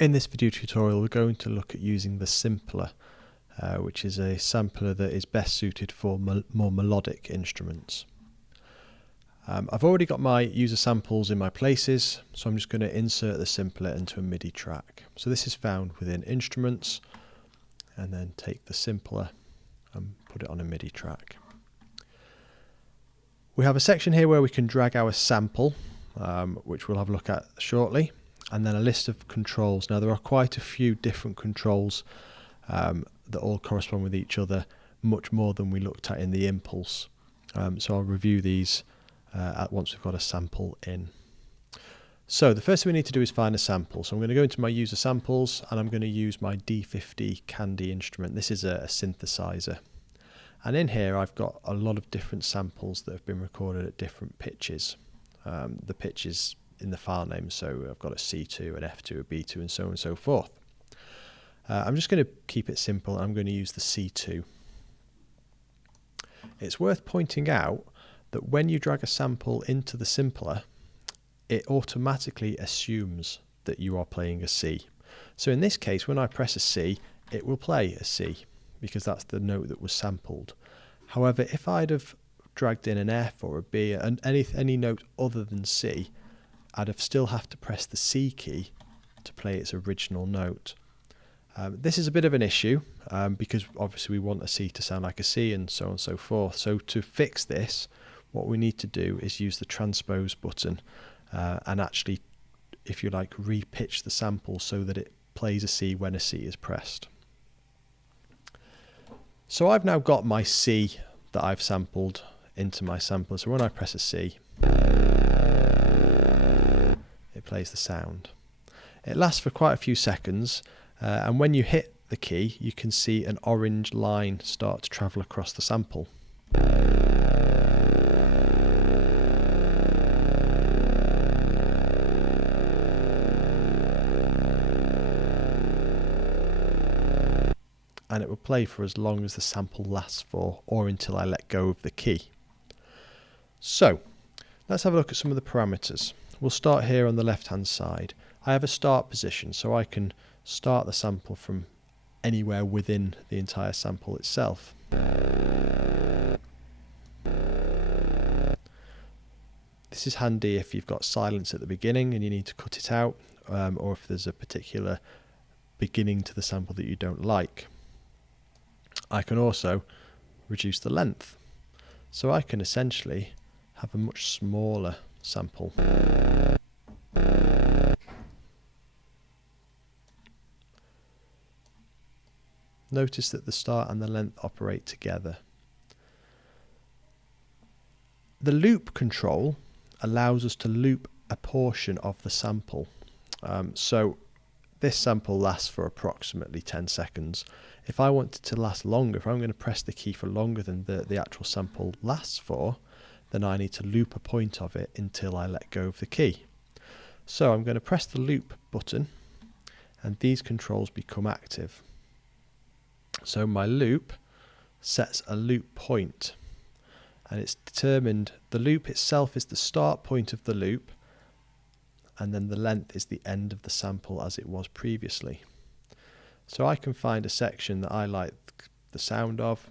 In this video tutorial we're going to look at using the Simpler, which is a sampler that is best suited for more melodic instruments. I've already got my user samples in my places, so I'm just going to insert the Simpler into a MIDI track. So this is found within Instruments, and then take the Simpler and put it on a MIDI track. We have a section here where we can drag our sample, which we'll have a look at shortly, and then a list of controls. Now there are quite a few different controls that all correspond with each other, much more than we looked at in the impulse. So I'll review these once we've got a sample in. So the first thing we need to do is find a sample. So I'm going to go into my user samples and I'm going to use my D50 Candy instrument. This is a synthesizer. And in here I've got a lot of different samples that have been recorded at different pitches. The pitches in the file name, so I've got a C2, an F2, a B2 and so on and so forth. I'm just going to keep it simple. I'm going to use the C2. It's worth pointing out that when you drag a sample into the Simpler, it automatically assumes that you are playing a C. So in this case, when I press a C, it will play a C because that's the note that was sampled. However, if I'd have dragged in an F or a B and any note other than C, I'd still have to press the C key to play its original note. This is a bit of an issue because obviously we want a C to sound like a C and so on and so forth. So to fix this, what we need to do is use the transpose button and actually, if you like, re-pitch the sample so that it plays a C when a C is pressed. So I've now got my C that I've sampled into my sampler. So when I press a C, it plays the sound. It lasts for quite a few seconds, and when you hit the key you can see an orange line start to travel across the sample. And it will play for as long as the sample lasts for, or until I let go of the key. So let's have a look at some of the parameters. We'll start here on the left hand side. I have a start position, so I can start the sample from anywhere within the entire sample itself. This is handy if you've got silence at the beginning and you need to cut it out, or if there's a particular beginning to the sample that you don't like. I can also reduce the length, so I can essentially have a much smaller sample. Notice that the start and the length operate together. The loop control allows us to loop a portion of the sample. So this sample lasts for approximately 10 seconds. If I want it to last longer, if I'm going to press the key for longer than the actual sample lasts for, then I need to loop a point of it until I let go of the key. So I'm going to press the loop button and these controls become active. So my loop sets a loop point, and it's determined, the loop itself is the start point of the loop, and then the length is the end of the sample as it was previously. So I can find a section that I like the sound of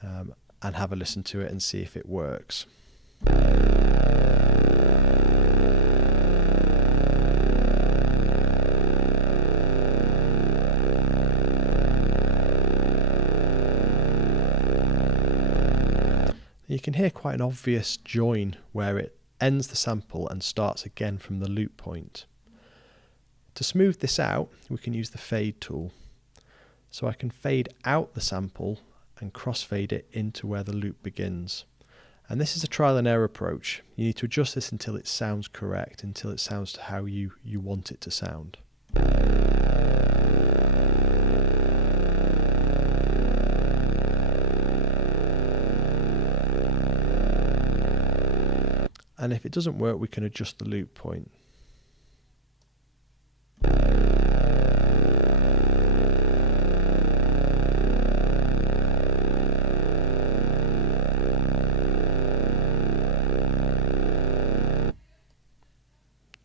and have a listen to it and see if it works. You can hear quite an obvious join where it ends the sample and starts again from the loop point. To smooth this out, we can use the fade tool. So I can fade out the sample and crossfade it into where the loop begins. And this is a trial and error approach. You need to adjust this until it sounds correct, until it sounds to how you want it to sound. And if it doesn't work, we can adjust the loop point.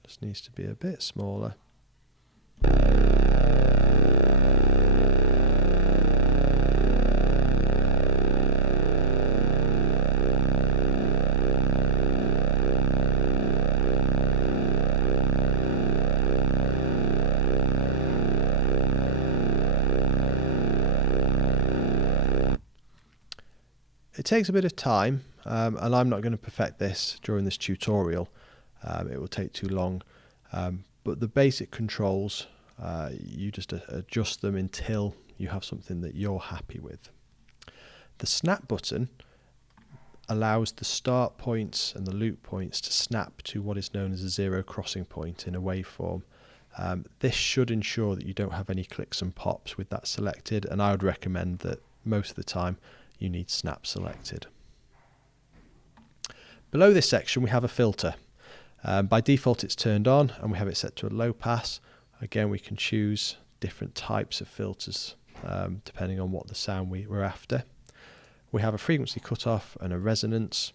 Just needs to be a bit smaller. takes a bit of time, and I'm not going to perfect this during this tutorial. It will take too long. But the basic controls, you just adjust them until you have something that you're happy with. The snap button allows the start points and the loop points to snap to what is known as a zero crossing point in a waveform. This should ensure that you don't have any clicks and pops with that selected, and I would recommend that most of the time you need snap selected. Below this section we have a filter. By default it's turned on and we have it set to a low pass. Again, we can choose different types of filters depending on what the sound we're after. We have a frequency cutoff and a resonance.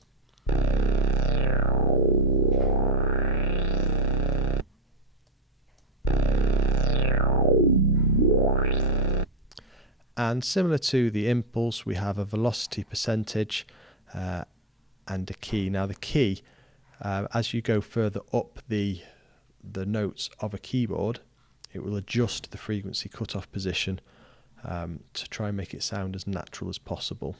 And similar to the impulse, we have a velocity percentage and a key. Now the key, as you go further up the notes of a keyboard, it will adjust the frequency cutoff position to try and make it sound as natural as possible.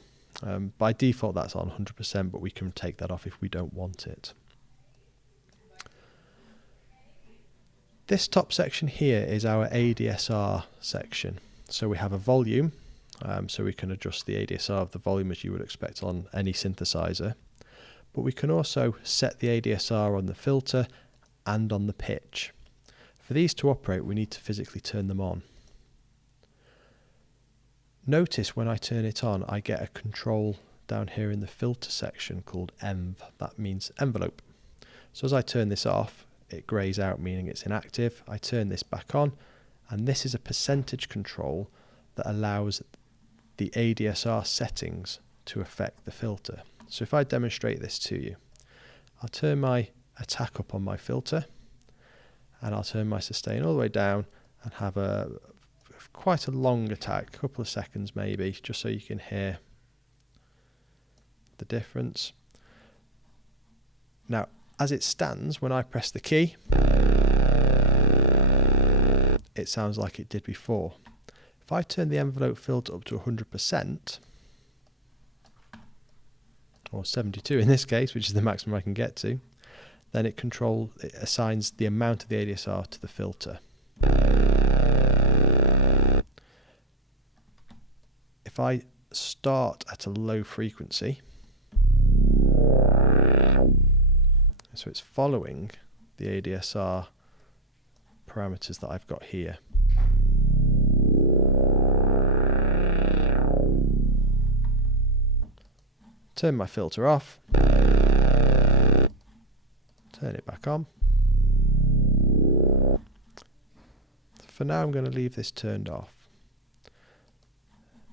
By default that's on 100%, but we can take that off if we don't want it. This top section here is our ADSR section. So we have a volume, so we can adjust the ADSR of the volume as you would expect on any synthesizer. But we can also set the ADSR on the filter and on the pitch. For these to operate, we need to physically turn them on. Notice when I turn it on, I get a control down here in the filter section called env. That means envelope. So as I turn this off, it greys out, meaning it's inactive. I turn this back on, and this is a percentage control that allows the ADSR settings to affect the filter. So if I demonstrate this to you, I'll turn my attack up on my filter, and I'll turn my sustain all the way down and have quite a long attack, a couple of seconds maybe, just so you can hear the difference. Now, as it stands, when I press the key, it sounds like it did before. If I turn the envelope filter up to 100%, or 72 in this case, which is the maximum I can get to, then it assigns the amount of the ADSR to the filter. If I start at a low frequency, so it's following the ADSR parameters that I've got here. Turn my filter off, turn it back on. For now I'm going to leave this turned off.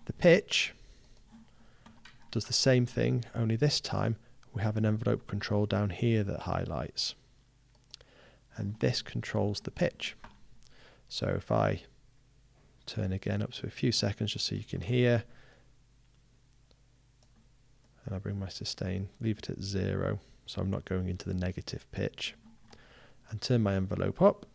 The pitch does the same thing, only this time we have an envelope control down here that highlights, and this controls the pitch. So if I turn again up to a few seconds just so you can hear, and I bring my sustain, leave it at 0 so I'm not going into the negative pitch, and turn my envelope up,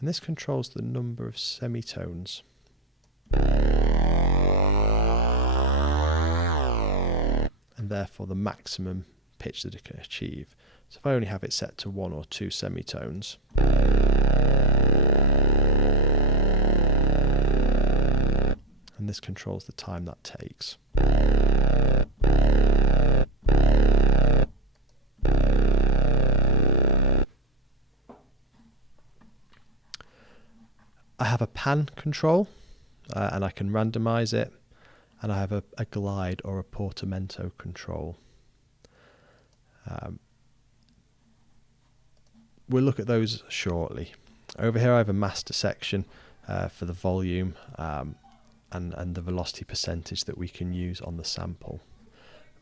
and this controls the number of semitones. And therefore the maximum pitch that it can achieve. So if I only have it set to 1 or 2 semitones, and this controls the time that takes. I have a pan control, and I can randomize it, and I have a glide or a portamento control. We'll look at those shortly. Over here I have a master section for the volume and the velocity percentage that we can use on the sample.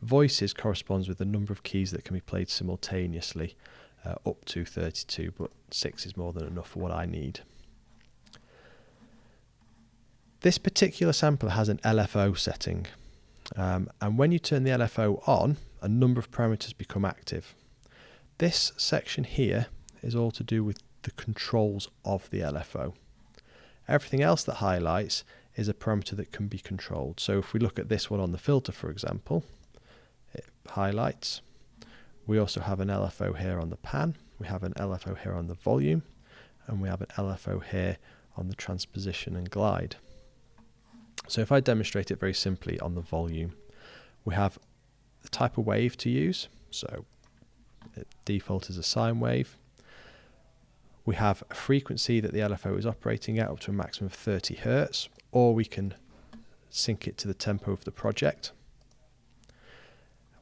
Voices corresponds with the number of keys that can be played simultaneously, up to 32, but 6 is more than enough for what I need. This particular sampler has an LFO setting, and when you turn the LFO on, a number of parameters become active. This section here is all to do with the controls of the LFO. Everything else that highlights is a parameter that can be controlled. So if we look at this one on the filter, for example, it highlights. We also have an LFO here on the pan, we have an LFO here on the volume, and we have an LFO here on the transposition and glide. So if I demonstrate it very simply on the volume, we have the type of wave to use. So default is a sine wave. We have a frequency that the LFO is operating at up to a maximum of 30 Hertz, or we can sync it to the tempo of the project.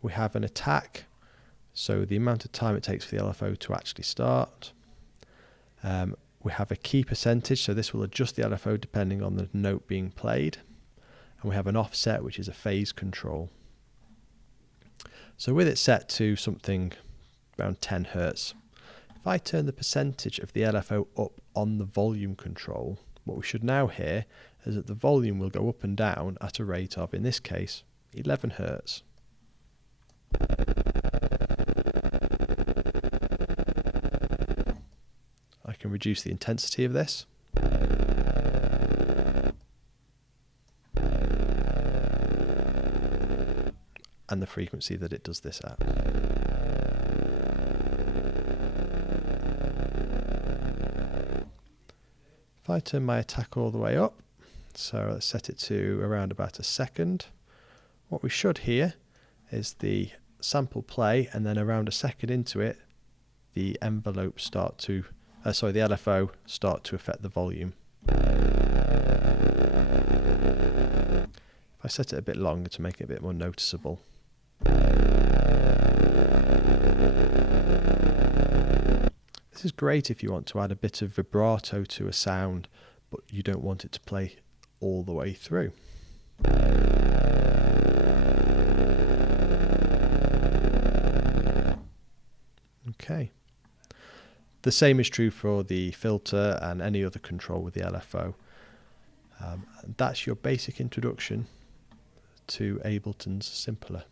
We have an attack, so the amount of time it takes for the LFO to actually start. We have a key percentage, so this will adjust the LFO depending on the note being played. And we have an offset, which is a phase control. So with it set to something around 10 Hertz, if I turn the percentage of the LFO up on the volume control, what we should now hear is that the volume will go up and down at a rate of, in this case, 11 Hertz. I can reduce the intensity of this. And the frequency that it does this at. If I turn my attack all the way up, so let's set it to around about a second, what we should hear is the sample play, and then around a second into it, the envelope start to, the LFO start to affect the volume. If I set it a bit longer to make it a bit more noticeable. This is great if you want to add a bit of vibrato to a sound, but you don't want it to play all the way through. Okay. The same is true for the filter and any other control with the LFO. That's your basic introduction to Ableton's Simpler.